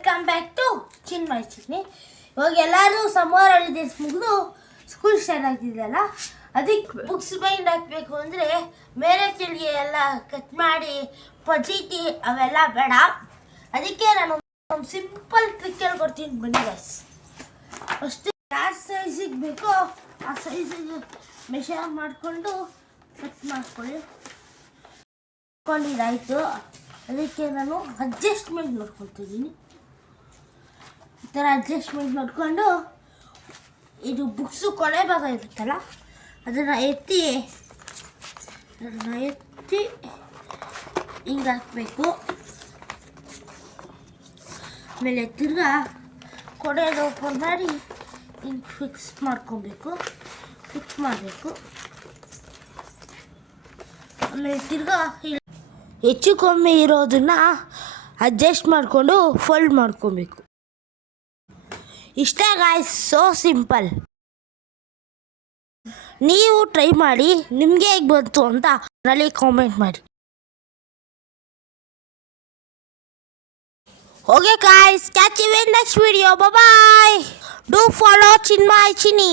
Welcome back to Chinmay ಚಿನ್ನಿ. ಇವಾಗ ಎಲ್ಲರೂ summer holidays ಮುಗಿದು ಸ್ಕೂಲ್ ಸ್ಟಾರ್ಟ್ ಆಗ್ತಿದೆಯಲ್ಲ, ಅದಕ್ಕೆ ಬುಕ್ಸ್ ಬೈಂಡ್ ಹಾಕಬೇಕು ಅಂದರೆ ಮೇಲೆ ಕೆಳಗೆ ಎಲ್ಲ ಕಟ್ ಮಾಡಿ ಪಜಿಟಿ ಅವೆಲ್ಲ ಬೇಡ. ಅದಕ್ಕೆ ನಾನು ಒಂದು ಸಿಂಪಲ್ ಟ್ರಿಕ್ ಹೇಳ್ಕೊಡ್ತೀನಿ, ಬನ್ನಿ ಗೈಸ್. ಫಸ್ಟ್ ಯಾವ ಸೈಜಿಗೆ ಬೇಕೋ ಆ ಸೈಜಿಗೆ ಮೆಷರ್ ಮಾಡಿಕೊಂಡು ಕಟ್ ಮಾಡ್ಕೊಂಡಿದ್ದಾಯಿತು. ಅದಕ್ಕೆ ನಾನು ಅಡ್ಜಸ್ಟ್ಮೆಂಟ್ ನೋಡ್ಕೊಳ್ತಿದ್ದೀನಿ. ಈ ಥರ ಅಡ್ಜಸ್ಟ್ಮೆಂಟ್ ನೋಡಿಕೊಂಡು ಇದು ಬುಕ್ಸು ಕೊನೆ ಭಾಗ ಇರುತ್ತಲ್ಲ, ಅದನ್ನು ಎತ್ತಿ ಹಿಂಗೆ ಹಾಕಬೇಕು. ಆಮೇಲೆ ತಿರ್ಗಾ ಕೊನೆಯನ್ನು ಓಪನ್ ಮಾಡಿ ಹಿಂಗೆ ಫಿಕ್ಸ್ ಮಾಡಬೇಕು. ಆಮೇಲೆ ತಿರ್ಗಾ ಹೆಚ್ಚು ಕಮ್ಮಿ ಇರೋದನ್ನು ಅಡ್ಜಸ್ಟ್ ಮಾಡಿಕೊಂಡು ಫೋಲ್ಡ್ ಮಾಡ್ಕೊಬೇಕು. ಇಷ್ಟೇ ಗಾಯ್ಸ್, ಸೋ ಸಿಂಪಲ್. ನೀವು ಟ್ರೈ ಮಾಡಿ, ನಿಮಗೆ ಹೇಗೆ ಬಂತು ಅಂತ ಅಲ್ಲಿ ಕಾಮೆಂಟ್ ಮಾಡಿ. Okay guys, catch you in next video. Bye. Do follow Chinmay Chinni.